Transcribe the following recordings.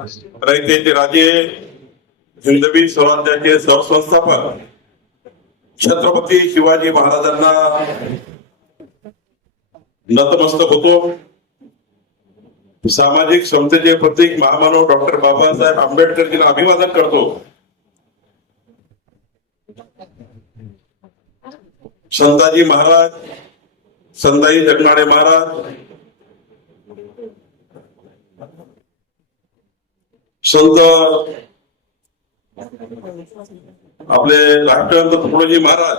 रयतेचे राजे, हिंदवी स्वराज्याचे सहसंस्थापक छत्रपती शिवाजी महाराजांना नतमस्तक होतो. सामाजिक समतेचे प्रतीक महामानव डॉक्टर बाबासाहेब आंबेडकरजींना अभिवादन करतो. संताजी महाराज, संताजी जगनाडे महाराज, संत आपले राष्ट्रसंत तुकडोजी महाराज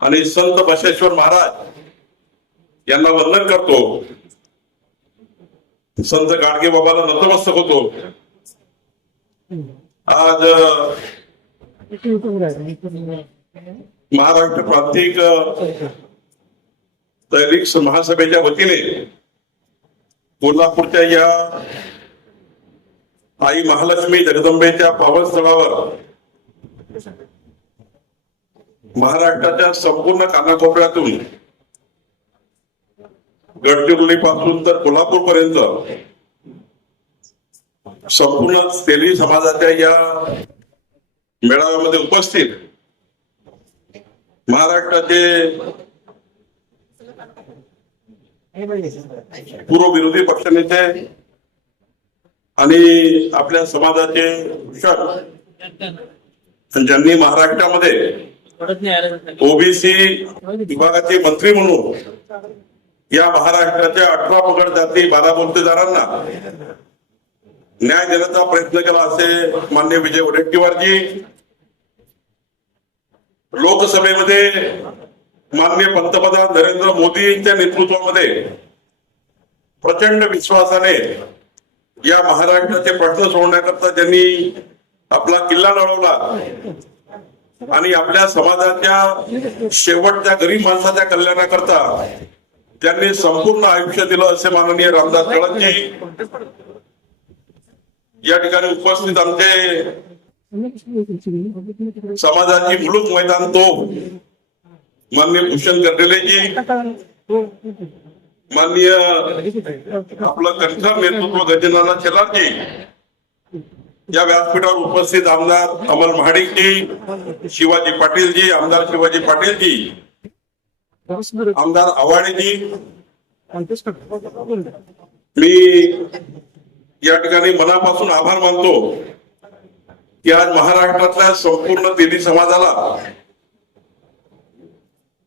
आणि संत बसवेश्वर महाराज यांना वंदन करतो. संत गाडगे बाबाला नतमस्तक होतो. आज महाराष्ट्र प्रांतिक तैलिक महासभेच्या वतीने कोल्हापूरच्या या आई महालक्ष्मी जगदंबेच्या पावन स्थळावर महाराष्ट्राच्या संपूर्ण कानाकोपऱ्यातून गडचिरोली पासून तर कोल्हापूर पर्यंत संपूर्ण तेली समाजाच्या या मेळाव्यामध्ये उपस्थित महाराष्ट्राचे पूर्व विरोधी पक्षनेते आणि आपल्या समाजाचे ज्यांनी महाराष्ट्रामध्ये ओबीसी विभागाचे मंत्री म्हणून या महाराष्ट्राच्या 18 पगड जाती 12 गुंतेदारांना न्याय देण्याचा प्रयत्न केला असे माननीय विजय वडेट्टीवारजी, लोकसभेमध्ये माननीय पंतप्रधान नरेंद्र मोदी यांच्या नेतृत्वामध्ये प्रचंड विश्वासाने या महाराष्ट्राचे प्रश्न सोडवण्याकरता ज्यांनी आपला किल्ला लढवला आणि आपल्या समाजाच्या शेवटच्या गरीब माणसाच्या कल्याणाकरता त्यांनी संपूर्ण आयुष्य दिलं असे माननीय रामदास तळसजी या ठिकाणी उपस्थित आमचे समाजाची मुलूक मैदान तो माननीय भूषण गर्डेलेजी, माननीय आपलं कंठर नेतृत्व गजानन शेलारजी, या व्यासपीठावर उपस्थित आमदार अमल महाडिकजी, शिवाजी पाटीलजी, आमदार शिवाजी पाटीलजी, आमदार आव्हाडेजी, मी या ठिकाणी मनापासून आभार मानतो की आज महाराष्ट्रातल्या संपूर्ण तेली समाजाला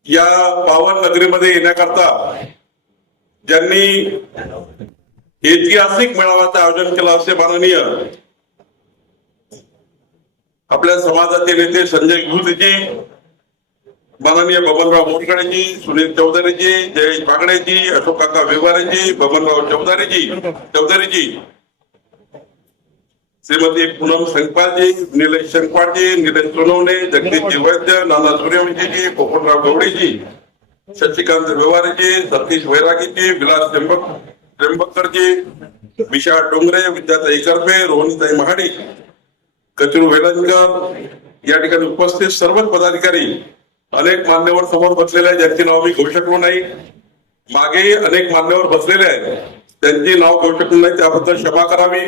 या पावन नगरीमध्ये येण्याकरता ज्यांनी ऐतिहासिक मेळाव्याचं आयोजन केलं असे माननीय आपल्या समाजाचे नेते संजय विभूतीजी, माननीय बबनराव मोरगडेजी, सुनील चौधरीजी, जयेश बागडेजी, अशोक काका व्यवहारेजी, बबनराव चौधरीजी, श्रीमती पूनम संकपालजी, निलेश शंकवाडजी, निलेश सोनवणे, जगदीशजी वैद्य, नाना सूर्यवंशीजी, पोपटराव गवडेजी, शशिकांत व्यवहारेजी, सतीश वैरागीजी, विलास त्र्यंबकरजी, विशाल डोंगरे, विद्याताई करपे, रोहिणीताई महाडिक, कचरू वेलणकर या ठिकाणी उपस्थित सर्वच पदाधिकारी, अनेक मान्यवर समोर बसलेले आहेत ज्यांची नाव मी घेऊ शकलो नाही, मागे अनेक मान्यवर बसलेले आहेत त्यांची नाव घेऊ शकलो नाही, त्याबद्दल क्षमा करावी.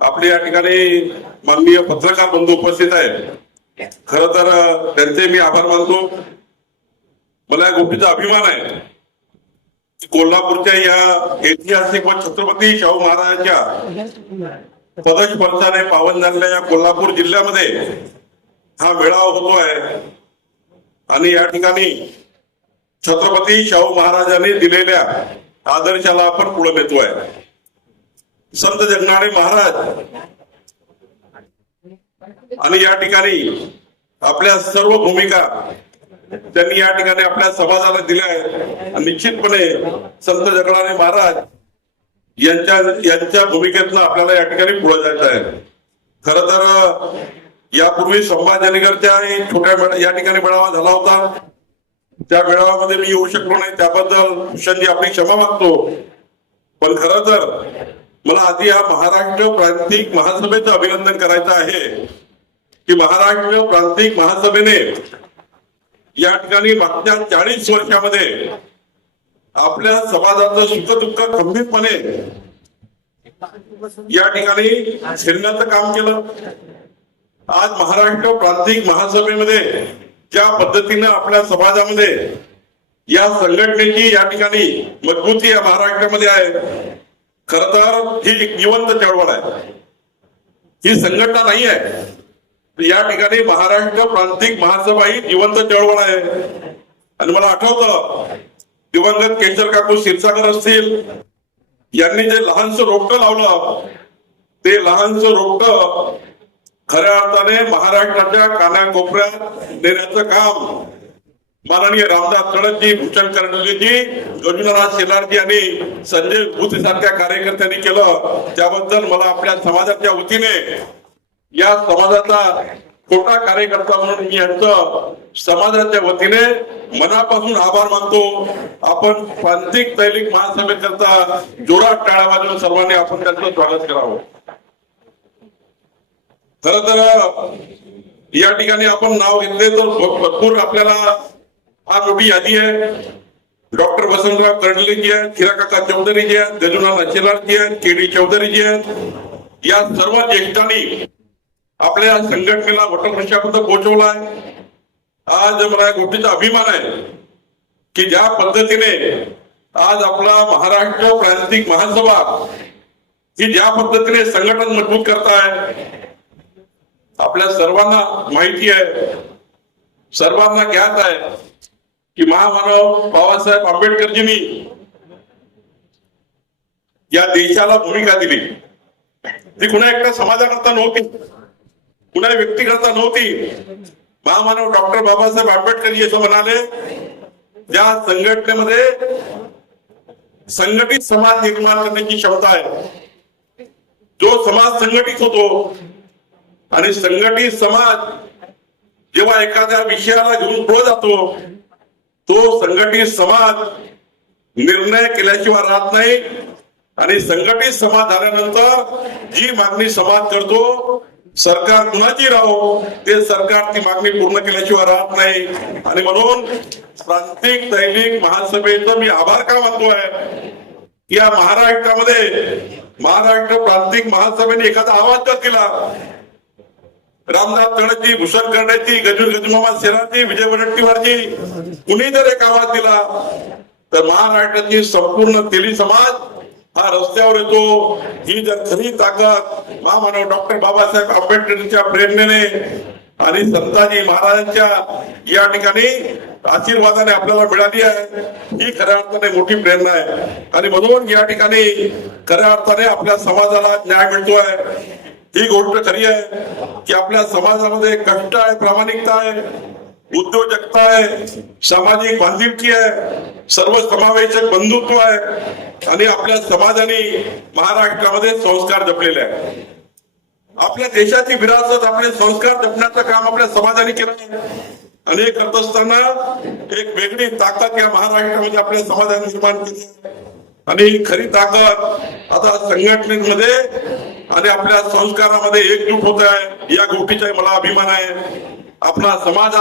आपले या ठिकाणी माननीय पत्रकार बंधू उपस्थित आहेत, खर तर त्यांचे मी आभार मानतो. मला या गोष्टीचा अभिमान आहे की कोल्हापूरच्या या ऐतिहासिक व छत्रपती शाहू महाराजांच्या पदस्पर्शाने पावन झालेल्या या कोल्हापूर जिल्ह्यामध्ये हा मेळावा होतोय आणि या ठिकाणी छत्रपती शाहू महाराजांनी दिलेल्या आदर्शाला आपण पुढे नेतोय. संत जगनाडे महाराज आणि या ठिकाणी आपल्या सर्व भूमिका त्यांनी या ठिकाणी आपल्या समाजाला दिल्या आहेत. निश्चितपणे संत जगनाडे महाराज यांच्या भूमिकेतनं आपल्याला या ठिकाणी पुढे जायचं आहे. खर तर यापूर्वी संभाजीनगरच्या छोट्या या ठिकाणी मेळावा झाला होता, त्या मेळाव्यामध्ये मी येऊ शकलो नाही, त्याबद्दल भूषणजी आपली क्षमा मागतो. पण खरं तर मला आधी या महाराष्ट्र प्रांतिक महासभेचं अभिनंदन करायचं आहे की महाराष्ट्र प्रांतिक महासभेने या ठिकाणी मागच्या 40 वर्षामध्ये आपल्या समाजाचं सुखदुःख खंबीरपणे या ठिकाणी फिरण्याचं काम केलं. आज महाराष्ट्र प्रांतिक महासभेमध्ये ज्या पद्धतीनं आपल्या समाजामध्ये या संघटनेची या ठिकाणी मजबूती या महाराष्ट्रामध्ये आहे, खर तर ही एक जिवंत चळवळ आहे, ही संघटना नाही आहे. या ठिकाणी महाराष्ट्र प्रांतिक महासभा ही जिवंत चळवळ आहे. आणि मला आठवतं दिवंगत केशर काकू क्षीरसागर असतील, यांनी जे लहानसं रोपटं लावलं, ते लहानसं रोपटं खऱ्या अर्थाने महाराष्ट्राच्या कानाकोपऱ्यात नेण्याचं काम माननीय रामदास तडसजी, भूषण कर्णिलेजी, गजुनाथ शेलारजी आणि संजय भूत सारख्या कार्यकर्त्यांनी केलं. त्याबद्दल मला आपल्या समाजाच्या वतीने, या समाजाचा छोटा कार्यकर्ता म्हणून मी यांचं समाजाच्या वतीने मनापासून आभार मानतो. आपण प्रांतिक दैनिक महासभेकरता जोरात टाळ्या वाजवून सर्वांनी आपण त्यांचं स्वागत करावं. खर तर या ठिकाणी आपण नाव घेतले तर भरपूर आपल्याला फार मोठी यादी आहे. डॉक्टर वसंतराव कर्डिलेजी आहेत, हिराकाका चौधरीजी आहेत, गजुनाथ शेलारजी आहेत, के.डी. चौधरीजी आहेत. या सर्व ज्येष्ठांनी आपल्या संघटनेला वटवृक्षापर्यंत पोहोचवलाय. आज मला या गोष्टीचा अभिमान आहे की ज्या पद्धतीने आज आपला महाराष्ट्र प्रांतिक महासभा ही ज्या पद्धतीने संघटन मजबूत करताय, आपल्या सर्वांना माहिती आहे, सर्वांना ज्ञात आहे की महामानव बाबासाहेब आंबेडकरजींनी या देशाला भूमिका दिली. ती कुणा एकट्या समाजाकरता नव्हती, कुणा व्यक्तीकरता नव्हती. महामानव डॉक्टर बाबासाहेब आंबेडकर असं म्हणाले, ज्या संघटनेमध्ये संघटित समाज निर्माण करण्याची क्षमता आहे, जो समाज संघटित होतो आणि संघटित समाज जेव्हा एखाद्या विषयाला घेऊन पुढे जातो, तो संघटित समाज निर्णय केल्याशिवाय राहत नाही. आणि संघटित समाज झाल्यानंतर जी मागणी समाज करतो, सरकार कुणाची राहो, ते सरकार ती मागणी पूर्ण केल्याशिवाय राहत नाही. आणि म्हणून प्रांतिक दैनिक महासभेचं मी आभार का मानतोय, या महाराष्ट्रामध्ये महाराष्ट्र प्रांतिक महासभेने एखादा आवाज जर केला, रामदास तडसजी, भूषण कर्णिलेजी, गजुमामा शेलारजी, विजय वडेट्टीवारजी, कुणी जर एक आवाज दिला तर महाराष्ट्राची संपूर्ण तेली समाज हा रस्त्यावर येतो. ही जर खरी ताकद महामानव डॉक्टर बाबासाहेब आंबेडकरांच्या प्रेरणेने आणि संताजी महाराजांच्या या ठिकाणी आशीर्वादाने आपल्याला मिळाली आहे, ही खऱ्या अर्थाने मोठी प्रेरणा आहे. आणि म्हणून या ठिकाणी खऱ्या अर्थाने आपल्या समाजाला न्याय मिळतोय. ही गोष्ट खरी आहे की आपल्या समाजामध्ये कष्ट आहे, प्रामाणिकता आहे, उद्योजकता आहे, सामाजिक बांधिलकी आहे, सर्वसमावेशक बंधुत्व आहे आणि आपल्या समाजाने महाराष्ट्रामध्ये संस्कार जपलेले आहे. आपल्या देशाची विरासत, आपले संस्कार जपण्याचं काम आपल्या समाजाने केलं आहे. आणि हे करत असताना एक वेगळी ताकद या महाराष्ट्रामध्ये आपल्या समाजाने निर्माण केली आहे. आणि खरी ताकद आता संघटनेमध्ये आणि आपल्या संस्कारामध्ये एकजूट होत आहे, या गोष्टीचा मला अभिमान आहे. आपला समाज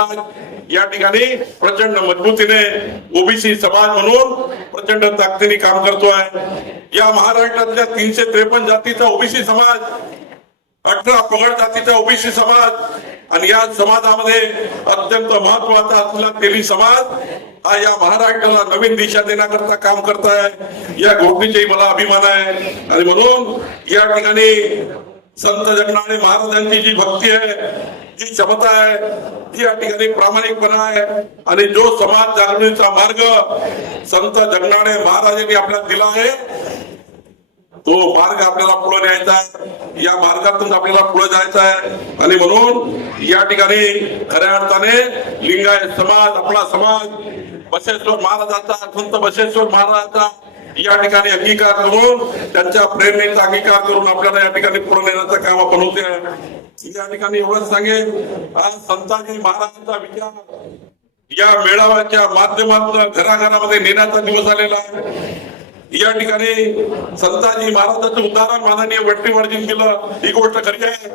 या ठिकाणी प्रचंड मजबूतीने ओबीसी समाज म्हणून प्रचंड ताकदीने काम करतोय. या महाराष्ट्रातल्या 353 जातीचा ओबीसी समाज, 18 पगड जातीचा ओबीसी समाज आणि या समाजामध्ये अत्यंत महत्वाचा असलेला तेली समाज हा या महाराष्ट्राला नवीन दिशा देण्याकरता काम करताय, या गोष्टीचाही मला अभिमान आहे. आणि म्हणून या ठिकाणी संत जगनाडे महाराजांची जी भक्ती आहे, जी क्षमता आहे, जी या ठिकाणी प्रामाणिकपणा आहे आणि जो समाज जागृतीचा मार्ग संत जगनाडे महाराजांनी आपल्याला दिला आहे, तो मार्ग आपल्याला पुढे न्यायचा आहे. या मार्गातून आपल्याला पुढे जायचं आहे. आणि म्हणून या ठिकाणी खऱ्या अर्थाने लिंगायत समाज, आपला समाज बसवेश्वर महाराजांचा, संत बसवेश्वर महाराजांचा या ठिकाणी अंगीकार करून, त्यांच्या प्रेरणेचा अंगीकार करून आपल्याला या ठिकाणी पुढे नेण्याचं काम आपण होते. या ठिकाणी एवढंच सांगेन, आज संताजी महाराजांचा विचार या मेळाव्याच्या माध्यमातून घराघरामध्ये नेण्याचा दिवस आलेला आहे. या ठिकाणी संताजी महाराजांचं उदाहरण माननीय वडेट्टीवारजींनी दिलं, ही गोष्ट खरी आहे.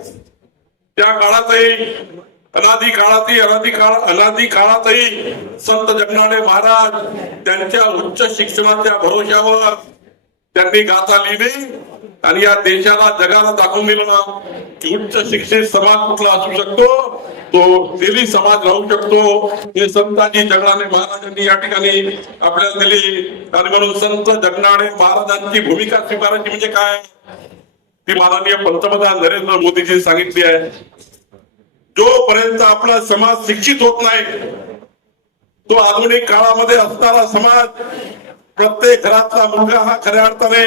त्या काळातही अनादी काळातही संत जगनाडे महाराज त्यांच्या उच्च शिक्षणाच्या भरोश्यावर त्यांनी गाथा लिहिली आणि या देशाला जगाला दाखवून दिलं की उच्च शिक्षित समाज कुठला असू शकतो, तो तेली समाज राहू शकतो. हे संताजी जगनाडे महाराजांनी या ठिकाणी आपल्याला दिली. आणि म्हणून संत जगनाडे महाराजांची भूमिका स्वीकारायची म्हणजे काय, ती माननीय पंतप्रधान नरेंद्र मोदीजी सांगितली आहे. जोपर्यंत आपला समाज शिक्षित होत नाही, तो आधुनिक काळामध्ये असणारा समाज, प्रत्येक घरातला मुलगा हा खऱ्या अर्थाने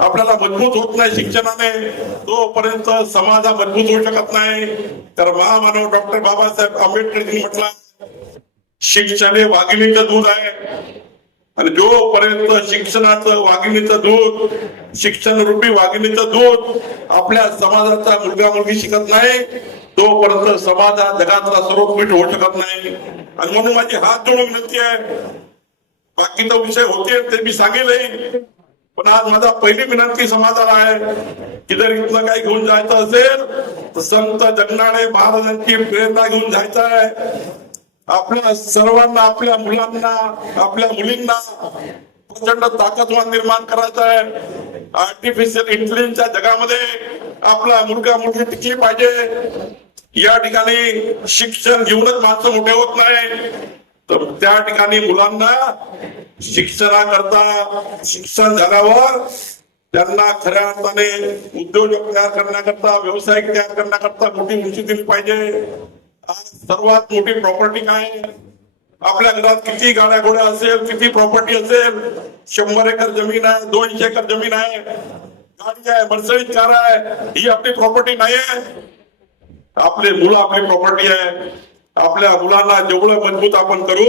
आपल्याला मजबूत होत नाही शिक्षणाने, तोपर्यंत समाज हा मजबूत होऊ शकत नाही. तर महामानव डॉक्टर बाबासाहेब आंबेडकरांनी म्हटलं, शिक्षण हे वाघिणीचं दूध आहे. आणि जोपर्यंत शिक्षणाचं वाघिणीचं दूध, शिक्षण रूपी वाघिणीचं दूध आपल्या समाजाचा मुलगा मुलगी शिकत नाही, तोपर्यंत समाज हा जगातला सर्वोत्कृष्ट होऊ शकत नाही. आणि म्हणून माझी हात जोडून विनंती आहे, बाकीचा विषय होते ते मी सांगेल, पण आज माझा पहिली विनंती समाजाला आहे की जर इथलं काही घेऊन जायचं असेल तर संत जगनाडे महाराजांची प्रेरणा घेऊन जायचं आहे. आपल्या सर्वांना, आपल्या मुलांना, आपल्या मुलींना प्रचंड ताकदवान निर्माण करायचं आहे. आर्टिफिशियल इंटेलिजन्सच्या जगामध्ये आपला मुलगा मुलगी टिकली पाहिजे. या ठिकाणी शिक्षण घेऊनच माणसं मोठे होत नाही, तर त्या ठिकाणी मुलांना शिक्षणाकरता, शिक्षण झाल्यावर त्यांना खऱ्या अर्थाने उद्योजक तयार करण्याकरता, व्यवसायिक तयार करण्याकरता मोठी उंची दिली पाहिजे. आज सर्वात मोठी प्रॉपर्टी काय, आपल्या घरात किती गाड्या घोड्या असेल, किती प्रॉपर्टी असेल, 100 एकर जमीन आहे, 200 एकर जमीन आहे, गाडी आहे, मर्सिडीज कार आहे, ही आपली प्रॉपर्टी नाही आहे. आपले मुलं आपली प्रॉपर्टी आहे. आपल्या मुलांना जेवढं मजबूत आपण करू,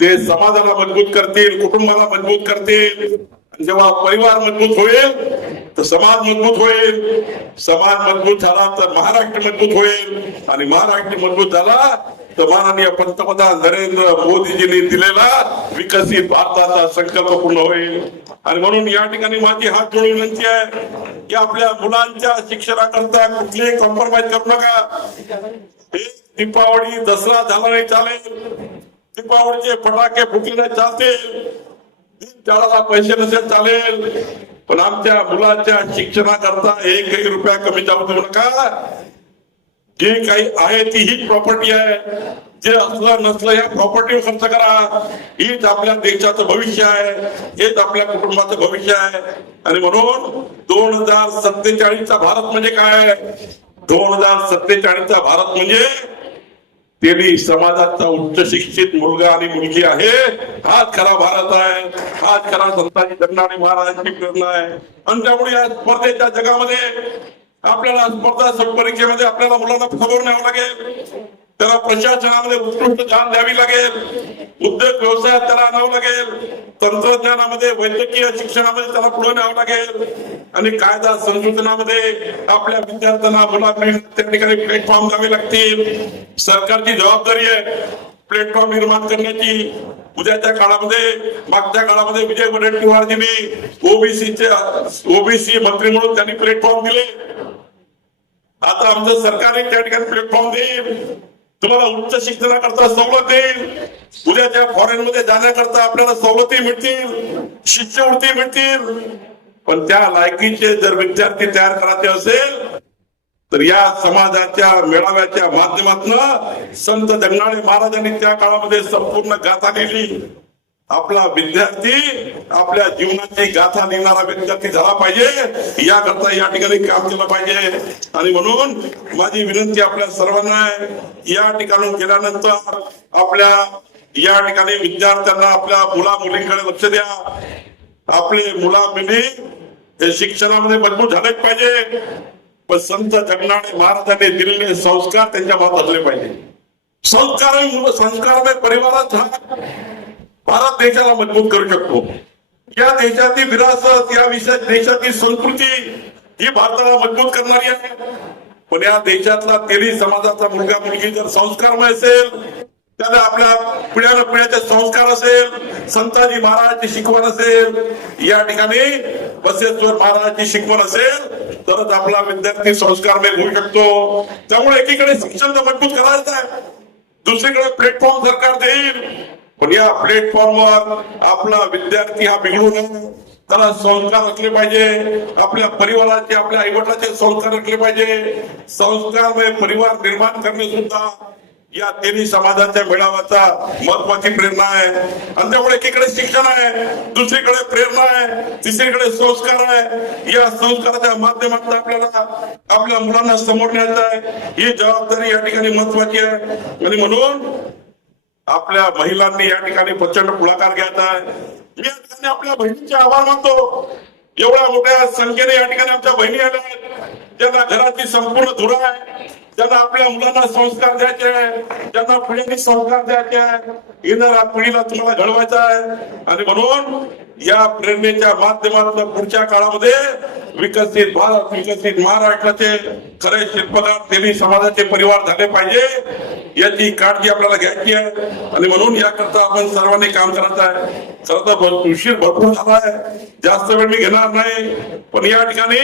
ते समाजाला मजबूत करतील, कुटुंबाला मजबूत करतील. जेव्हा परिवार मजबूत होईल तर समाज मजबूत होईल, समाज मजबूत झाला तर महाराष्ट्र मजबूत होईल, आणि महाराष्ट्र मजबूत झाला तर माननीय पंतप्रधान नरेंद्र मोदीजींनी दिलेला विकसित भारताचा संकल्प पूर्ण होईल. आणि म्हणून या ठिकाणी माझी हात जोडून विनंती आहे की आपल्या मुलांच्या शिक्षणाकरता कुठलीही कॉम्प्रोमाइज करू नका. दीपावली, दसरा झाला नाही चालेल, दीपावलीचे फटाके फुटले चालतील, त्याला पैसे नसेल चालेल, पण आमच्या मुलाच्या शिक्षणाकरता एकही रुपया कमी जाऊ देऊ नका. जे काही आहे ती हीच प्रॉपर्टी आहे. जे असलं नसलं या प्रॉपर्टीवर खर्च करा. हीच आपल्या देशाचं भविष्य आहे, हेच आपल्या कुटुंबाचं भविष्य आहे. आणि म्हणून 2047चा भारत म्हणजे काय, 2047चा भारत म्हणजे तेली समाजाचा उच्च शिक्षित मुलगा आणि मुलगी आहे. हाच खरा भारत आहे, हाच खरा संताजी जगनाडे महाराजांची प्रेरणा आहे. आणि त्यामुळे या स्पर्धेच्या जगामध्ये आपल्याला स्पर्धा परीक्षेमध्ये आपल्याला मुलांना समोर न्यावं लागेल, त्याला प्रशासनामध्ये उत्कृष्ट ज्ञान द्यावी लागेल, उद्योग व्यवसायात त्याला आणावं लागेल, तंत्रज्ञानामध्ये, वैद्यकीय शिक्षणामध्ये त्याला पुढे न्यावं लागेल, आणि कायदा संशोधनामध्ये आपल्या विद्यार्थ्यांना मुलांना त्या ठिकाणी प्लॅटफॉर्म द्यावे लागतील. सरकारची जबाबदारी आहे प्लॅटफॉर्म निर्माण करण्याची. उद्याच्या काळामध्ये, मागच्या काळामध्ये विजय वडेट्टीवारजींनी ओबीसी मंत्री म्हणून त्यांनी प्लॅटफॉर्म दिले. आता आमचं सरकार त्या ठिकाणी प्लॅटफॉर्म देईल, तुम्हाला उच्च शिक्षणाकरता सवलत देईल, उद्याच्या फॉरेन मध्ये जाण्याकरता आपल्याला सवलती मिळतील, शिष्यवृत्ती मिळतील. पण त्या लायकीचे जर विद्यार्थी तयार करायचे असेल तर या समाजाच्या मेळाव्याच्या माध्यमातून संत जगनाडे महाराजांनी त्या काळामध्ये संपूर्ण गाथा लिहिली. आपला विद्यार्थी आपल्या जीवनाची गाथा लिहिणारा विद्यार्थी झाला पाहिजे, याकरता या ठिकाणी काम केलं पाहिजे. आणि म्हणून माझी विनंती आपल्या सर्वांना आहे, या ठिकाणून गेल्यानंतर आपल्या या ठिकाणी विद्यार्थ्यांना आपल्या मुला मुलींकडे लक्ष द्या. आपले मुला मुली हे शिक्षणामध्ये मजबूत झालेच पाहिजे, पण संत जगनाडे महाराजांनी दिलेले संस्कार त्यांच्या मनात असले पाहिजे. संस्काराने परिवारात भारत देशाला मजबूत करू शकतो. या देशाची विरासत, या देशाची संस्कृती ही भारताला मजबूत करणारी आहे. पण या देशातला तेली समाजाचा मुलगा मुलगी जर संस्कारमय असेल, त्याला आपल्या पिढ्याचे संस्कार असेल, संताजी महाराजांची शिकवण असेल, या ठिकाणी बसवेश्वर महाराजांची शिकवण असेल, तरच आपला विद्यार्थी संस्कारमय होऊ शकतो. त्यामुळे एकीकडे शिक्षण मजबूत करायचं आहे, दुसरीकडे प्लॅटफॉर्म सरकार देईल, पण या प्लॅटफॉर्मवर आपला विद्यार्थी हा बिघडू नये, त्याला संस्कार असले पाहिजे, आपल्या परिवाराचे आपल्या आईवडिलाचे संस्कार असले पाहिजे. संस्कारमय परिवार निर्माण करणे सुद्धा या तिन्ही समाजाच्या मेळाव्याचा महत्वाची प्रेरणा आहे. आणि त्यामुळे एकीकडे शिक्षण आहे, दुसरीकडे प्रेरणा आहे, तिसरीकडे संस्कार आहे. या संस्काराच्या माध्यमातून आपल्याला आपल्या मुलांना समोर न्यायचं आहे. ही जबाबदारी या ठिकाणी महत्वाची आहे. आणि म्हणून आपल्या महिलांनी या ठिकाणी प्रचंड पुढाकार घ्यायचा आहे. मी या ठिकाणी आपल्या बहिणींचे आभार मानतो. एवढ्या मोठ्या संख्येने या ठिकाणी आमच्या बहिणी आल्या आहेत, ज्यांना घराची संपूर्ण धुरा आहे, ज्यांना आपल्या मुलांना संस्कार द्यायचे आहे, ज्यांना पिढीने संस्कार द्यायचे आहे, येणाऱ्या पिढीला तुम्हाला घडवायचा आहे. आणि म्हणून या प्रेरणेच्या माध्यमातून पुढच्या काळामध्ये विकसित भारत, विकसित महाराष्ट्राचे खरे शिल्पकार तिन्ही समाजाचे परिवार झाले पाहिजे, याची काळजी आपल्याला घ्यायची आहे. आणि म्हणून याकरता आपण सर्वांनी काम करायचं आहे. खरं तर उशीर भरपूर झाला आहे, जास्त वेळ मी घेणार नाही. पण या ठिकाणी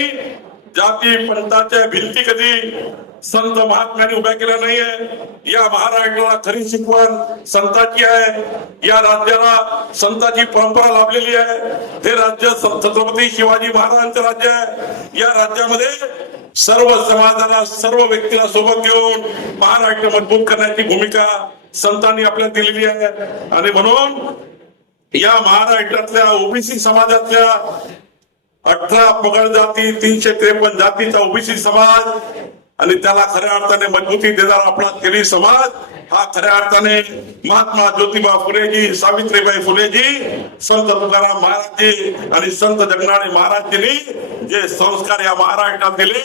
जाती पंथाच्या भिंती कधी संत महात्म्यांनी उभ्या केल्या नाहीये. या महाराष्ट्राला खरी शिकवण संतांची आहे. या राज्याला संतांची परंपरा लाभलेली आहे. हे राज्य छत्रपती शिवाजी महाराजांचं राज्य आहे. या राज्यामध्ये सर्व समाजाला, सर्व व्यक्तीला सोबत घेऊन महाराष्ट्र मजबूत करण्याची भूमिका संतांनी आपल्याला दिलेली आहे. आणि म्हणून या महाराष्ट्रातल्या ओबीसी समाजातल्या 18 पगड जाती, 353 जातीचा ओबीसी समाज आणि त्याला खऱ्या अर्थाने मजबूती देणारा आपला तिन्ही समाज हा खऱ्या अर्थाने महात्मा ज्योतिबा फुलेजी, सावित्रीबाई फुलेजी, संत तुकाराम महाराजजी आणि संत जगनाडे महाराजजींनी जे संस्कार या महाराष्ट्रात दिले,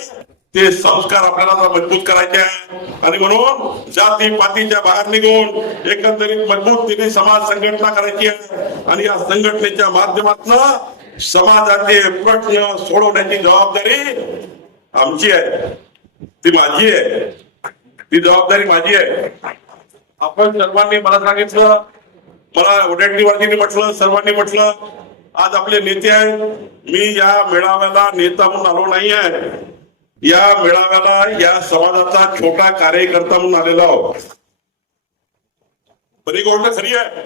ते संस्कार आपल्याला मजबूत करायचे आहे. आणि म्हणून जाती पातीच्या बाहेर निघून एकंदरीत मजबूत तिन्ही समाज संघटना करायची आहे. आणि या संघटनेच्या माध्यमातून समाजाचे प्रश्न सोडवण्याची जबाबदारी आमची आहे, ती माझी आहे, ती जबाबदारी माझी आहे. आपण सर्वांनी मला सांगितलं, मला वडेट्टीवारजींनी म्हटलं, सर्वांनी म्हटलं, आज आपले नेते आहेत. मी या मेळाव्याला नेता म्हणून आलो नाही आहे, या मेळाव्याला या समाजाचा छोटा कार्यकर्ता म्हणून आलेला आहोत. बरी गोष्ट खरी आहे.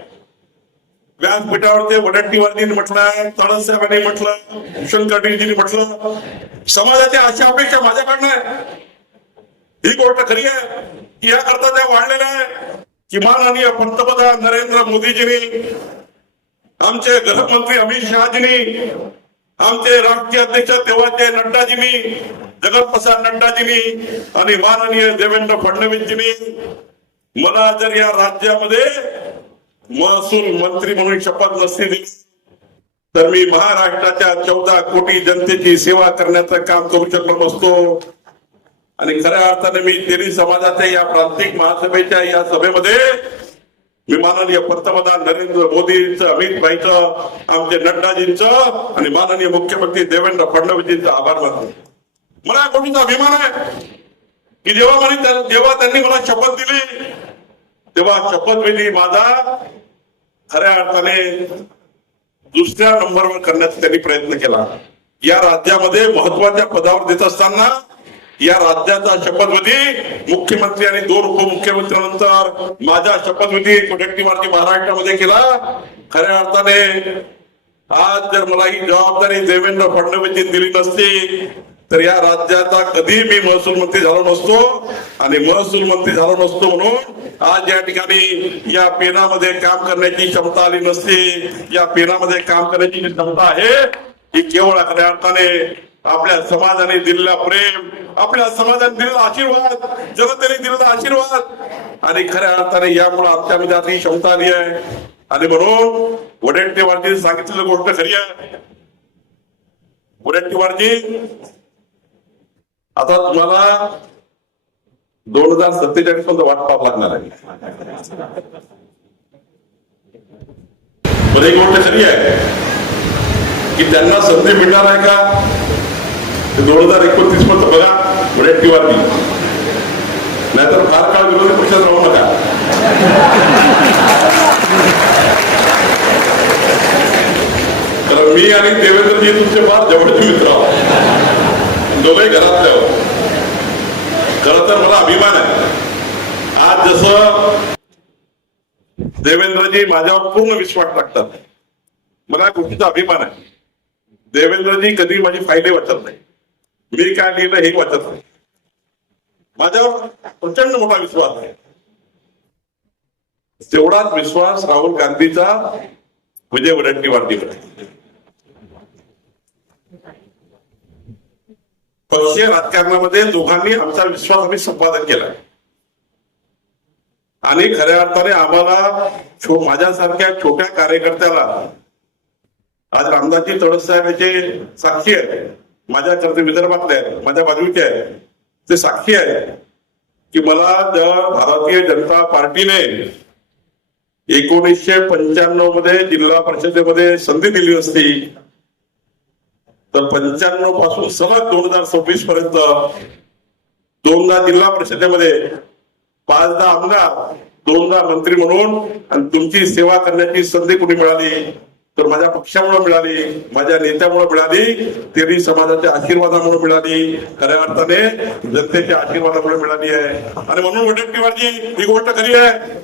व्यासपीठावर ते वडेट्टीवारजींनी म्हटलं, तळसाहेबांनी म्हटलं, भूषण कर्डिलजींनी म्हटलं, समाजाच्या अशा अपेक्षा माझ्याकडनं आहे. ही गोष्ट खरी आहे. याकरता त्या वाढलेल्या आहे की माननीय पंतप्रधान नरेंद्र मोदीजींनी, आमचे गृहमंत्री अमित शहाजींनी, आमचे राष्ट्रीय अध्यक्ष तेव्हाचे नड्डाजींनी, जगतप्रसाद नड्डाजींनी आणि माननीय देवेंद्र फडणवीसजींनी मला जर या राज्यामध्ये महसूल मंत्री म्हणून शपथ नसती दिली तर मी महाराष्ट्राच्या 14 कोटी जनतेची सेवा करण्याचं काम करू शकलो नसतो. आणि खऱ्या अर्थाने मी तिन्ही समाजाच्या या प्रांतिक महासभेच्या या सभेमध्ये मी माननीय पंतप्रधान नरेंद्र मोदींचं, अमित भाईचं, आमचे नड्डाजींचं आणि माननीय मुख्यमंत्री देवेंद्र फडणवीसजींचा आभार मानतो. मला या गोष्टीचा अभिमान आहे की जेव्हा त्यांनी मला शपथ दिली तेव्हा शपथविधी माझा खऱ्या अर्थाने दुसऱ्या नंबरवर करण्याचा त्यांनी प्रयत्न केला. या राज्यामध्ये महत्वाच्या पदावर देत असताना या राज्याचा शपथविधी मुख्यमंत्री आणि 2 उपमुख्यमंत्र्यांनंतर माझा शपथविधी वडेट्टीवारजी महाराष्ट्रामध्ये केला. खऱ्या अर्थाने आज जर मला ही जबाबदारी देवेंद्र फडणवीसजींनी दिली नसती तर या राज्याचा कधी मी महसूल मंत्री झालो नसतो. आणि महसूल मंत्री झालो नसतो म्हणून आज या ठिकाणी या पेनामध्ये काम करण्याची क्षमता आली नसती. या पेनामध्ये काम करण्याची जी क्षमता आहे ही केवळ खऱ्या अर्थाने आपल्या समाजाने दिलेला प्रेम, आपल्या समाजाने दिलेला आशीर्वाद, जनतेने दिलेला आशीर्वाद आणि खऱ्या अर्थाने यामुळे आमच्यामध्ये आता ही क्षमता आली आहे. आणि म्हणून वडेट्टीवारजी सांगितलेली गोष्ट खरी आहे. वडेट्टीवारजी आता तुम्हाला 2047 पर्यंत वाट पाहावं लागणार आहे. बरी गोष्ट खरी आहे की त्यांना संधी मिळणार आहे का 2029 पर्यंत बघा वडेट्टीवारजी, नाहीतर फार काळ विरोधी पक्षात राहू नका. तर मी आणि देवेंद्रजी तुमचे फार जवळचे मित्र आहोत, दोघंही घरातले आहोत. खरं तर मला अभिमान आहे. आज जसं देवेंद्रजी माझ्यावर पूर्ण विश्वास टाकतात, मला गोष्टीचा अभिमान आहे. देवेंद्रजी कधी माझी फायले वाचत नाही, मी काय लिहिलं हे वाचत नाही. माझ्यावर प्रचंड मोठा विश्वास आहे. तेवढाच विश्वास राहुल गांधीचा विजय वडेट्टीवारजीवर आहे. पक्षीय राजकारणामध्ये दोघांनी आमचा विश्वास आम्ही संपादन केला आणि खऱ्या अर्थाने आम्हाला माझ्यासारख्या छोट्या कार्यकर्त्याला आज रामदासजी तडस साहेबांचे साक्षी आहे, माझ्याकरता विदर्भातले आहेत, माझ्या बाजूचे आहेत, ते साक्षी आहे की मला जर भारतीय जनता पार्टीने 1995 मध्ये जिल्हा परिषदेमध्ये संधी दिली असती तर 95 पासून सलग 2026 पर्यंत 2दा जिल्हा परिषदेमध्ये, 5दा आमदार, 2दा मंत्री म्हणून आणि तुमची सेवा करण्याची संधी कुणी मिळाली तर माझ्या पक्षामुळे मिळाली, माझ्या नेत्यामुळे मिळाली, तेरी समाजाच्या आशीर्वादामुळे मिळाली, खऱ्या अर्थाने जनतेच्या आशीर्वादामुळे मिळाली आहे. आणि म्हणून वडेट्टीवारजी ही गोष्ट खरी आहे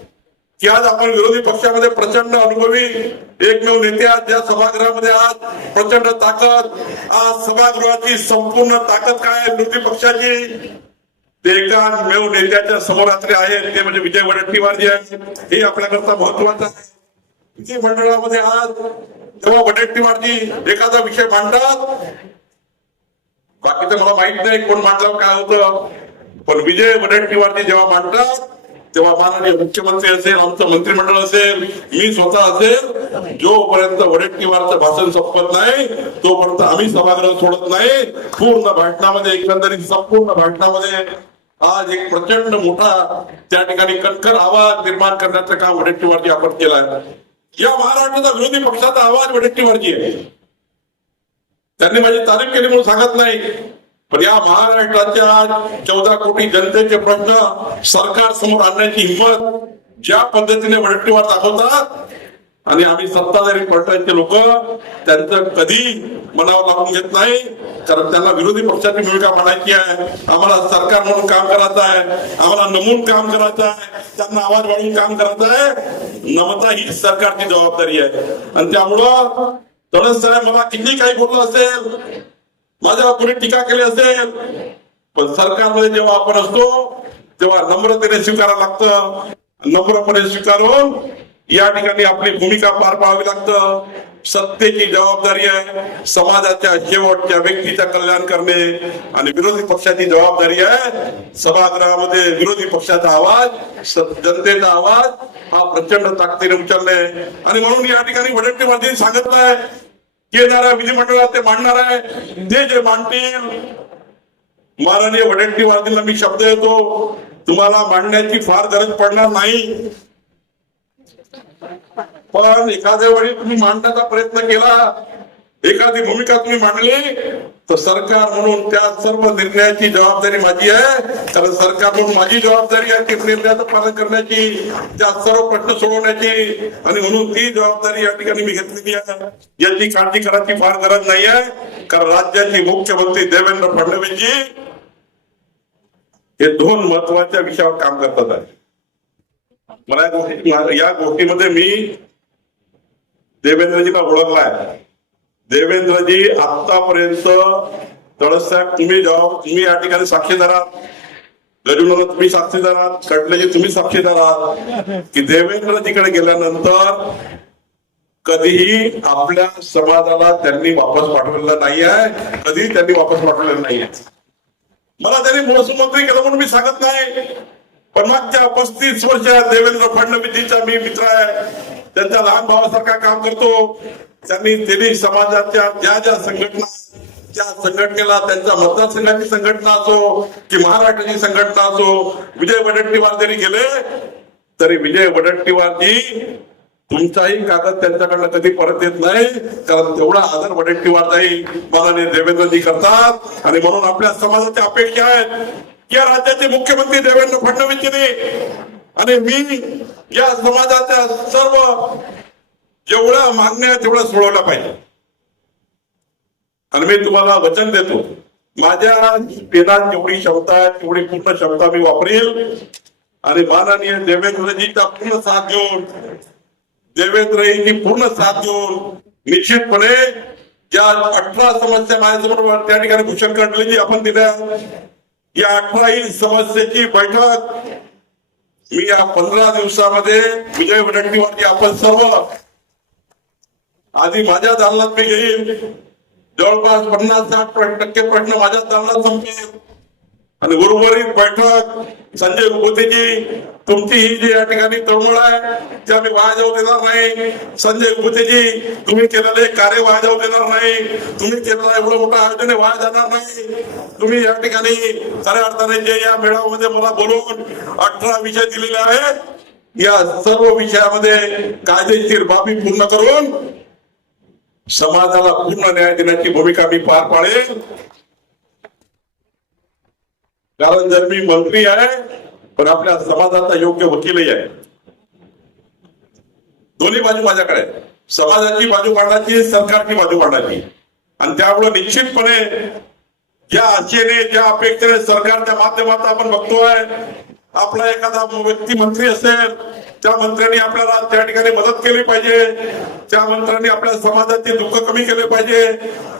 की आज आपण विरोधी पक्षामध्ये प्रचंड अनुभवी एकमेव नेते आहेत, ज्या सभागृहामध्ये आज प्रचंड ताकद, आज सभागृहाची संपूर्ण ताकद काय विरोधी पक्षाची ते एकमेव नेत्याच्या समोर आहे, ते म्हणजे विजय वडेट्टीवारजी आहे. हे आपल्याकरता महत्वाचं आहे. विधिमंडळामध्ये आज जेव्हा वडेट्टीवारजी एखादा विषय मांडतात, बाकीचं मला माहित नाही कोण मांडलं काय होतं, पण विजय वडेट्टीवारजी जेव्हा मांडतात तेव्हा माननीय मुख्यमंत्री असेल, आमचं मंत्रिमंडळ असेल, मी स्वतः असेल, जोपर्यंत वडेट्टीवारचं भाषण संपत नाही तोपर्यंत आम्ही सभागृह सोडत नाही. पूर्ण भाषणामध्ये, एकंदरीत संपूर्ण भाषणामध्ये आज एक प्रचंड मोठा त्या ठिकाणी कणखर आवाज निर्माण करण्याचं काम वडेट्टीवारजी आपण केलं आहे. या महाराष्ट्राचा विरोधी पक्षाचा आवाज वडेट्टीवारजी आहे. त्यांनी माझी तारीफ केली म्हणून सांगत नाही, पण या महाराष्ट्राच्या 14 कोटी जनतेचे प्रश्न सरकार समोर आणण्याची हिंमत ज्या पद्धतीने वडेट्टीवार दाखवतात आणि आम्ही सत्ताधारी पक्षाचे लोक त्यांचं कधी मनावर लागून घेत नाही, कारण त्यांना विरोधी पक्षाची भूमिका मांडायची आहे, आम्हाला सरकार म्हणून काम करायचं आहे, आम्हाला नमून काम करायचं आहे, त्यांना आवाज वाढवून काम करायचं आहे. नमता ही सरकारची जबाबदारी आहे. आणि त्यामुळं तडस साहेब मला किती काही बोललं असेल, माझ्यावर कोणी टीका केली असेल, पण सरकारमध्ये जेव्हा आपण असतो तेव्हा नम्रतेने स्वीकारावं लागतं. नम्रपणे स्वीकारून या ठिकाणी आपली भूमिका पार पाडावी लागतं. सत्तेची जबाबदारी आहे समाजाच्या शेवटच्या व्यक्तीचं कल्याण करणे आणि विरोधी पक्षाची जबाबदारी आहे सभागृहामध्ये विरोधी पक्षाचा आवाज, जनतेचा आवाज हा प्रचंड ताकदीने उचलणे. आणि म्हणून या ठिकाणी वडेट्टीवारजी सांगितलं आहे की येणाऱ्या विधिमंडळात ते मांडणार आहे, ते जे मांडतील माननीय वडेट्टीवारजींना मी शब्द देतो, तुम्हाला मांडण्याची फार गरज पडणार नाही, पण एखाद्या वेळी तुम्ही मांडण्याचा प्रयत्न केला, एखादी भूमिका तुम्ही मांडली तर सरकार म्हणून त्या सर्व निर्णयाची जबाबदारी माझी आहे. कारण सरकार म्हणून माझी जबाबदारी आहे की निर्णयाचं पालन करण्याची, त्या सर्व प्रश्न सोडवण्याची. आणि म्हणून ती जबाबदारी या ठिकाणी मी घेतलेली आहे. याची काळजी करायची फार गरज नाही आहे, कारण राज्याचे मुख्यमंत्री देवेंद्र फडणवीसजी हे 2 महत्वाच्या विषयावर काम करतात आहे. मला या गोष्टीमध्ये मी देवेंद्रजीला ओळखलाय. देवेंद्रजी आतापर्यंत तडस साहेब तुम्ही या ठिकाणी साक्षीदार आहात, गजुनला तुम्ही साक्षीदार आहात, कडलेजी तुम्ही साक्षीदार आहात की देवेंद्रजीकडे गेल्यानंतर कधीही आपल्या समाजाला त्यांनी वापस पाठवलेलं नाही आहे, कधीही त्यांनी वापस पाठवलेलं नाही आहे. मला त्यांनी महसूलमंत्री केलं म्हणून मी सांगत नाही, पण मागच्या 35 वर्षात देवेंद्र फडणवीसजीचा मी मित्र आहे, त्यांच्या लहान भावासारखा काम करतो. त्यांनी समाजाच्या ज्या ज्या संघटना, त्या संघटनेला, त्यांच्या मतदारसंघाची संघटना असो की महाराष्ट्राची संघटना असो, विजय वडेट्टीवार जरी गेले तरी विजय वडेट्टीवारजी तुमचाही कागद त्यांच्याकडनं कधी परत येत नाही, कारण तेवढा आदर वडेट्टीवारचाही माननीय देवेंद्रजी करतात. आणि म्हणून आपल्या समाजाच्या अपेक्षा आहेत की या राज्याचे मुख्यमंत्री देवेंद्र फडणवीसजी आणि मी या समाजाच्या सर्व जेवढ्या मागण्या तेवढं सोडवलं पाहिजे. आणि मी तुम्हाला वचन देतो, माझ्या पेनात जेवढी क्षमता आहे तेवढी पूर्ण क्षमता मी वापरेल. आणि माननीय देवेंद्रजीचा पूर्ण साथ घेऊन, देवेंद्रजीची पूर्ण साथ घेऊन निश्चितपणे ज्या 18 समस्या माझ्यासमोर त्या ठिकाणी भूषण खंडलेजी आपण दिल्या, या 18 समस्येची बैठक मी या 15 दिवसामध्ये विजय वडेट्टीवारजी आपण सर्व आधी माझ्या दालनात मी घेईन, जवळपास 50-60% प्रश्न माझ्या दालनात संपेल आणि उर्वरित बैठक संजय विभूतीजी तुमची ही जी या ठिकाणी तळमळ आहे ते आम्ही वाया जाऊ देणार नाही. संजय विभूतीजी तुम्ही केलेले कार्य वाया जाऊ देणार नाही, तुम्ही केलेला एवढं मोठं आयोजन वाया जाणार नाही. तुम्ही या ठिकाणी खऱ्या अर्थाने जे या मेळाव्यामध्ये मला बोलून 18 विषय दिलेले आहेत, या सर्व विषयामध्ये कायदेशीर बाबी पूर्ण करून समाजाला पूर्ण न्याय देण्याची भूमिका मी पार पाडेल. कारण जर मी मंत्री आहे पण आपल्या समाजाचा योग्य वकीलही आहे. दोन्ही बाजू माझ्याकडे, समाजाची बाजू मांडायची, सरकारची बाजू मांडायची. आणि त्यामुळे निश्चितपणे ज्या आशेने ज्या अपेक्षेने सरकारच्या माध्यमातून आपण बघतोय, आपला एखादा व्यक्ती मंत्री असेल, त्या मंत्र्यांनी आपल्याला त्या ठिकाणी मदत केली पाहिजे, त्या मंत्र्यांनी आपल्या समाजाचे दुःख कमी केले पाहिजे,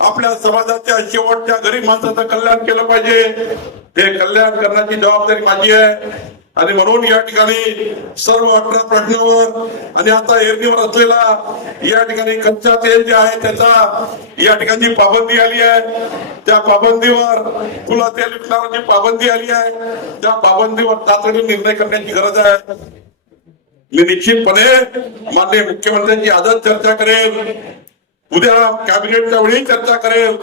आपल्या समाजाच्या शेवटच्या गरीब माणसाचं कल्याण केलं पाहिजे. हे कल्याण करण्याची जबाबदारी माझी आहे. आणि म्हणून या ठिकाणी सर्व 18 प्रश्नावर आणि आता एरणीवर असलेला या ठिकाणी कच्चा तेल जे आहे त्याचा या ठिकाणी पाबंदी आली आहे, त्या पाबंदीवर तुला तेल विकणाऱ्यांची पाबंदी आली आहे, त्या पाबंदीवर तातडीने निर्णय करण्याची गरज आहे. मी निश्चितपणे माननीय मुख्यमंत्र्यांची आजच चर्चा करेल, उद्या कॅबिनेटच्या वेळी चर्चा करेल,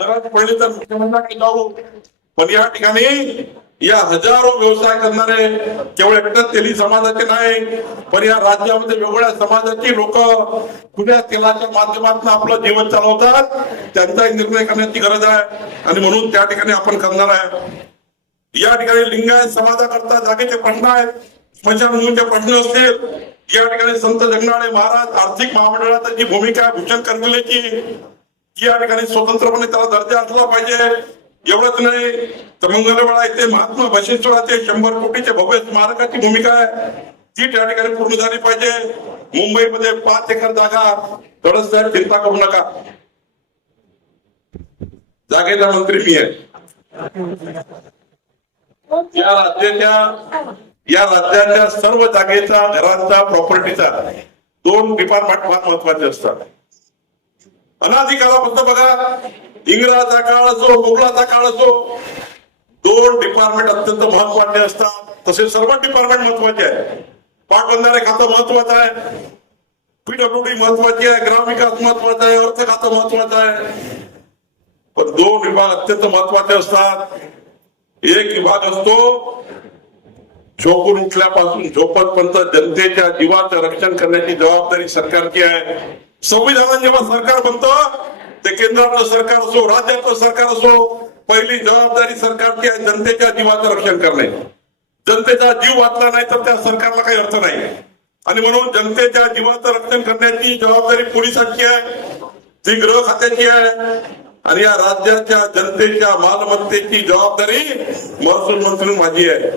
गरज पडली तर मुख्यमंत्र्यांकडे जाऊ. पण या ठिकाणी या हजारो व्यवसाय करणारे केवळ एकट्याच तेली समाजाचे नाही, पण या राज्यामध्ये वेगवेगळ्या समाजाची लोक खुल्या तेलाच्या माध्यमातून आपलं जीवन चालवतात, त्यांचा निर्णय करण्याची गरज आहे. आणि म्हणून त्या ठिकाणी आपण करणार आहे. या ठिकाणी लिंगायत समाजाकरता जागेचे प्रश्न आहेत, स्मशानभूमीचे प्रश्न असतील, या ठिकाणी संत जगनाळे महाराज आर्थिक महामंडळाची भूमिका भूषण खंडलेची, या ठिकाणी स्वतंत्रपणे त्याला दर्जा असला पाहिजे. एवढंच नाही तर मंगलवेढा येथे महात्मा बसवेश्वराचे 100 कोटीचे भव्य स्मारकाची भूमिका आहे, ती त्या ठिकाणी पूर्ण झाली पाहिजे. मुंबईमध्ये 5 एकर जागा, थोडं साहेब चिंता करू नका, जागेचा मंत्री मी आहे. या राज्याच्या सर्व जागेचा, घरांचा, प्रॉपर्टीचा 2 डिपार्टमेंट फार महत्वाचे असतात. अनाधिकारापासून बघा, इंग्रजाचा काळ असो, मोगलाचा काळ असो, 2 डिपार्टमेंट अत्यंत महत्वाचे असतात. तसे सर्व डिपार्टमेंट महत्वाचे आहे. पाटबंधारे खातं महत्वाचं आहे, पीडब्ल्यूडी महत्वाची आहे, ग्रामविकास महत्वाचा आहे, अर्थ खातं महत्वाचं आहे. पण 2 विभाग अत्यंत महत्वाचे असतात. एक विभाग असतो झोपून उठल्यापासून झोपतपर्यंत जनतेच्या जीवाचं रक्षण करण्याची जबाबदारी सरकारची आहे. संविधानात जेव्हा सरकार बनतं ते केंद्रातलं सरकार असो, राज्यातलं सरकार असो, पहिली जबाबदारी सरकारची आहे जनतेच्या जीवाचं रक्षण करणे. जनतेचा जीव वाचला नाही तर त्या सरकारला काही अर्थ नाही. आणि म्हणून जनतेच्या जीवाचं रक्षण करण्याची जबाबदारी पोलिसांची आहे, ती गृह खात्याची आहे. आणि या राज्याच्या जनतेच्या मालमत्तेची जबाबदारी महसूल मंत्री माझी आहे.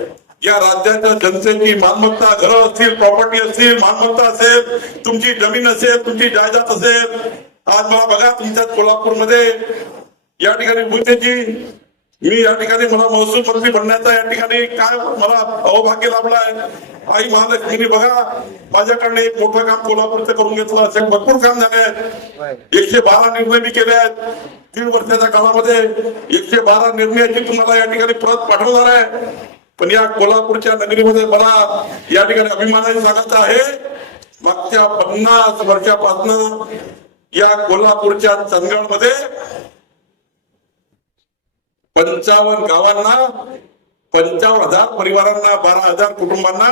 या राज्याच्या जनतेची मालमत्ता, घरं असतील, प्रॉपर्टी असतील, मालमत्ता असेल, तुमची जमीन असेल, तुमची जायदाद असेल. आज मला बघा तुमच्या कोल्हापूरमध्ये या ठिकाणी भूतेची मी या ठिकाणी मला महसूल मंत्री बनण्याचा या ठिकाणी काय मला अवभाग्य लाभलाय. आई महालक्ष्मीने बघा माझ्याकडे एक मोठं काम कोल्हापूरचं करून घेतलं असेल, भरपूर काम झाले आहेत. 112 निर्णय मी केले आहेत 3 वर्षाच्या काळामध्ये. 112 निर्णयाची तुम्हाला या ठिकाणी परत पाठवणार आहे. पण या कोल्हापूरच्या नगरीमध्ये मला या ठिकाणी अभिमानाने सांगायचं आहे, मागच्या 50 वर्षापासून या कोल्हापूरच्या चंदगडमध्ये 55 गावांना, 55,000 परिवारांना, 12,000 कुटुंबांना,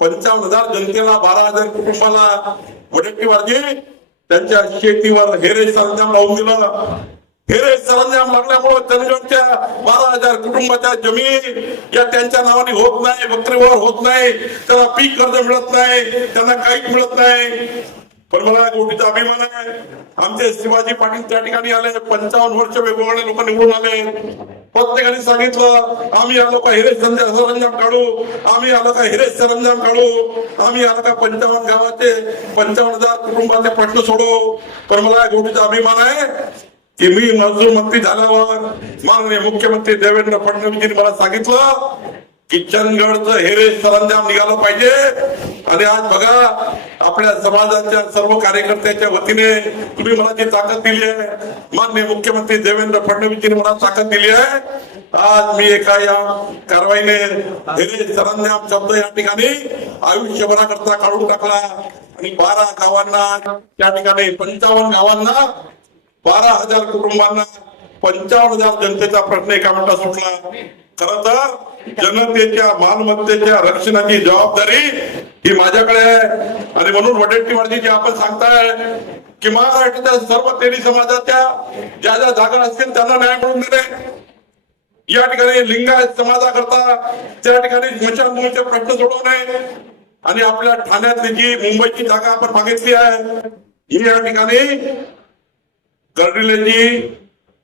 55,000 जनतेला, 12,000 कुटुंबाला वडेट्टीवारजी त्यांच्या शेतीवर हेरे सरंजाम लावून दिलं. हेरे सरंजाम लागल्यामुळे चंदगडच्या 12,000 कुटुंबाच्या जमीन या त्यांच्या नावाने होत नाही, वक्रेवर होत नाही, त्याला पीक कर्ज मिळत नाही, त्यांना काहीच मिळत नाही. पण मला गोष्टीचा अभिमान आहे, आमचे शिवाजी पाटील त्या ठिकाणी आले, 55 वर्ष वेगवेगळे लोक निवडून आले. प्रत्येकाने सांगितलं आम्ही आलो का हिरे सरंजाम काढू, आम्ही आलो का हिरे सरंजाम काढू, आम्ही आलो का 55 गावाचे 55,000 कुटुंबाचे प्रश्न सोडू. पण मला गोष्टीचा अभिमान आहे की मी महसूल मंत्री झाल्यावर माननीय मुख्यमंत्री देवेंद्र फडणवीसजींनी मला सांगितलं की चंदगडचं हेरे सरंजाम निघालं पाहिजे. आणि आज बघा आपल्या समाजाच्या सर्व कार्यकर्त्याच्या वतीने तुम्ही मला जी ताकद दिली आहे, माननीय मुख्यमंत्री देवेंद्र फडणवीसजींनी मला ताकद दिली आहे. आज मी एका या कारवाईने हेरे सरंजाम शब्द या ठिकाणी आयुष्यभराकरता काढून टाकला आणि 12 गावांना त्या ठिकाणी 55 गावांना 12,000 कुटुंबांना 55,000 जनतेचा प्रश्न एका मिनिटात सुटला. खर तर जनतेच्या मालमत्तेच्या रक्षणाची जबाबदारी ही माझ्याकडे आहे. आणि म्हणून वडेट्टीवारजी जे आपण सांगताय की महाराष्ट्राच्या सर्व तेली समाजाच्या ज्या ज्या जागा असतील त्यांना न्याय मिळवून देणे, या ठिकाणी लिंगायत समाजाकरता त्या ठिकाणी स्मशानभूमीचे प्रश्न सोडवणे, आणि आपल्या ठाण्यातली जी मुंबईची जागा आपण मागितली आहे ही या ठिकाणी कर्डिलेजी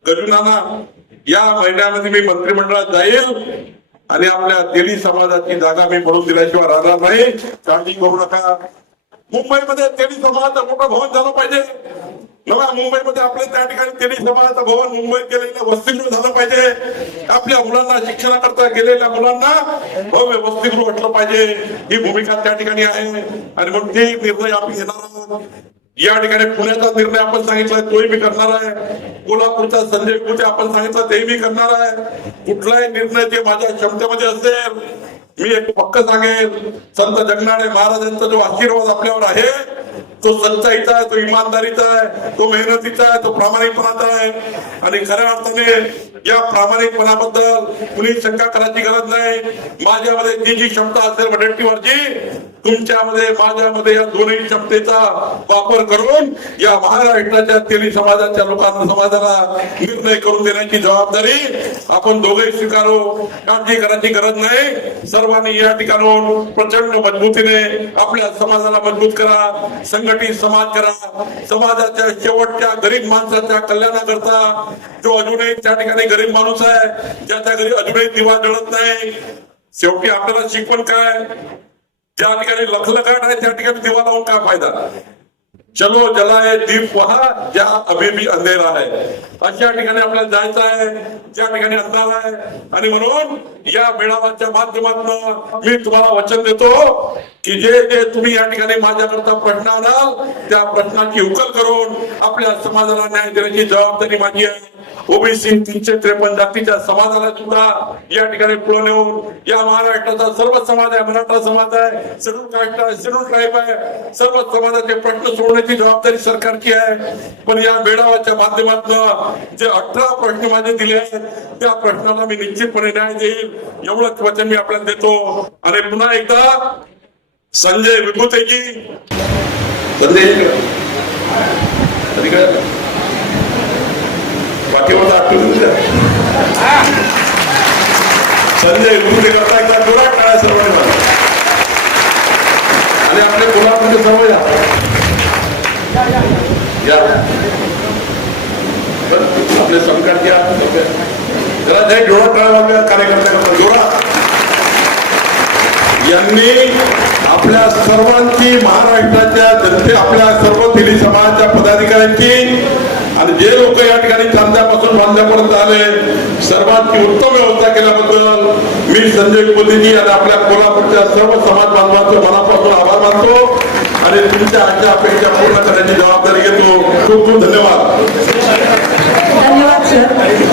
गजुनाना या महिन्यामध्ये मी मंत्रिमंडळात जाईल आणि आपल्या तेली समाजाची जागा मी म्हणून दिल्याशिवाय राहणार नाही. काळजी करू नका. मुंबईमध्ये तेली समाजाचं मोठं भवन झालं पाहिजे. नवा मुंबईमध्ये आपल्या त्या ठिकाणी तेली समाजाचं भवन मुंबईत गेलेलं वसतिगृह झालं पाहिजे. आपल्या मुलांना शिक्षणाकरता गेलेल्या मुलांना भव्य वसतिगृह वाटलं पाहिजे. ही भूमिका त्या ठिकाणी आहे आणि म्हणून ते निर्णय आपण घेणार आहोत. या ठिकाणी पुण्याचा निर्णय आपण सांगितला तोही मी करणार आहे. कोल्हापूरचा संजय विभूते आपण सांगितलं तेही मी करणार आहे. कुठलाही निर्णय जे माझ्या क्षमतेमध्ये असेल मी एक पक्क सांगेल, संत जगनाडे महाराजांचा जो आशीर्वाद आपल्यावर आहे तो सच्चाईचा आहे, तो इमानदारीचा आहे, तो मेहनतीचा आहे, तो प्रामाणिकपणाचा आहे. आणि खऱ्या अर्थाने या प्रामाणिकपणाबद्दल कुणी शंका करायची गरज नाही. माझ्यामध्ये जी जी क्षमता असेल वडेट्टीवारजी तुमच्यामध्ये माझ्यामध्ये या दोन्ही क्षमतेचा वापर करून या महाराष्ट्राच्या तेली समाजाच्या लोकांना समाजाला निर्णय करून देण्याची जबाबदारी आपण दोघे स्वीकारू. काळजी करायची गरज नाही. सर्वांनी या ठिकाणून प्रचंड मजबूतीने आपल्या समाजाला मजबूत करा, संघटित समाज करा. समाजाच्या शेवटच्या गरीब माणसाच्या कल्याणाकरता जो अजूनही त्या ठिकाणी गरीब माणूस आहे, ज्याच्या घरी अजूनही दिवा जळत नाही, शेवटी आपल्याला शिकवण काय, ज्या ठिकाणी लखलखाट आहे त्या ठिकाणी दिवा लावून काय फायदा. चलो जलाए दीप वहा ज्या अभी भी अंधेरा है. अशा ठिकाणी आपल्याला जायचं आहे ज्या ठिकाणी अंधार आहे. आणि म्हणून या मेळाव्याच्या माध्यमातून मी तुम्हाला वचन देतो की जे जे तुम्ही या ठिकाणी माझ्याकरता प्रश्न आणाल त्या प्रश्नाची उकल करून आपल्या समाजाला न्याय देण्याची जबाबदारी माझी आहे. ओबीसी 353 जातीच्या समाजाला सुद्धा या ठिकाणी पुढे नेऊन या महाराष्ट्राचा सर्व समाज आहे, मराठा समाज आहे, शेड्यूल कास्ट आहे, शेड्यूल ट्राईब आहे, सर्व समाजाचे प्रश्न सोडण्याची जबाबदारी सरकारची आहे. पण या मेळाव्याच्या माध्यमातून जे 18 प्रश्न माझे दिले आहेत त्या प्रश्नाला मी निश्चितपणे न्याय देईल एवढंच वचन मी आपल्याला देतो. आणि पुन्हा एकदा संजय विभूतेजी संजय विभूते करता एकदा जोरात टाळ्या सर्वांना. आणि आपले कोल्हापूरचे सर्व या आपले संघटना जरा जय जोरात टाळ्या कार्यकर्त्यांना जोरात. यांनी आपल्या सर्वांची महाराष्ट्राच्या जनते आपल्या सर्व तेली समाजाच्या पदाधिकाऱ्यांची आणि जे लोक या ठिकाणी चांद्यापासून बांध्यापर्यंत आले सर्वांची उत्तम व्यवस्था केल्याबद्दल मी संजय विभूतेजी आणि आपल्या कोल्हापूरच्या सर्व समाज बांधवांचे मनापासून आभार मानतो आणि तुमच्या आशा अपेक्षा पूर्ण करण्याची जबाबदारी घेतो. खूप खूप धन्यवाद. धन्यवाद सर.